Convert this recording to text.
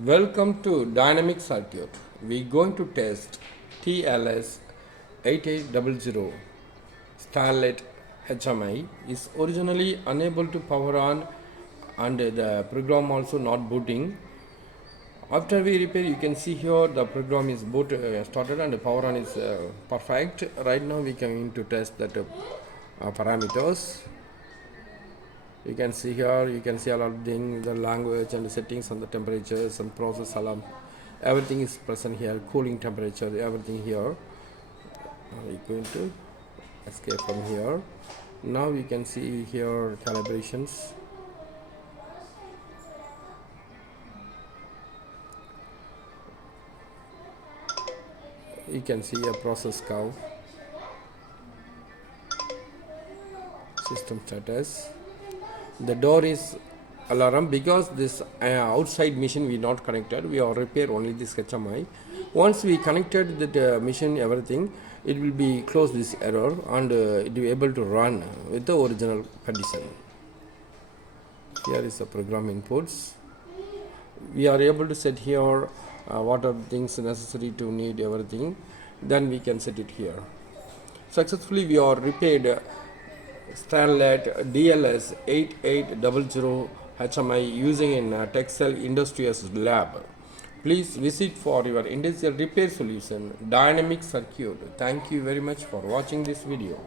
Welcome to Dynamic Circuit. We're going to test TLS-8800 Starlet HMI is originally unable to power on and the program also not booting. After we repair, you can see here the program is started and the power on is perfect. Right now we can to test that parameters. You can see here, you can see a lot of things, the language and the settings and the temperatures and process alarm. Everything is present here, cooling temperature, everything here. We're going to escape from here. Now we can see here calibrations. You can see a process curve, system status. The door is alarm because this outside machine we not connected, we are repair only this HMI. Once we connected the machine everything, it will be close this error and it will be able to run with the original condition. Here is the program inputs. We are able to set here what are things necessary to need everything, then we can set it here. Successfully we are repaired Starlet DLS-8800 HMI using in Textile Industries lab. Please visit for your industrial repair solution, Dynamic Circuit. Thank you very much for watching this video.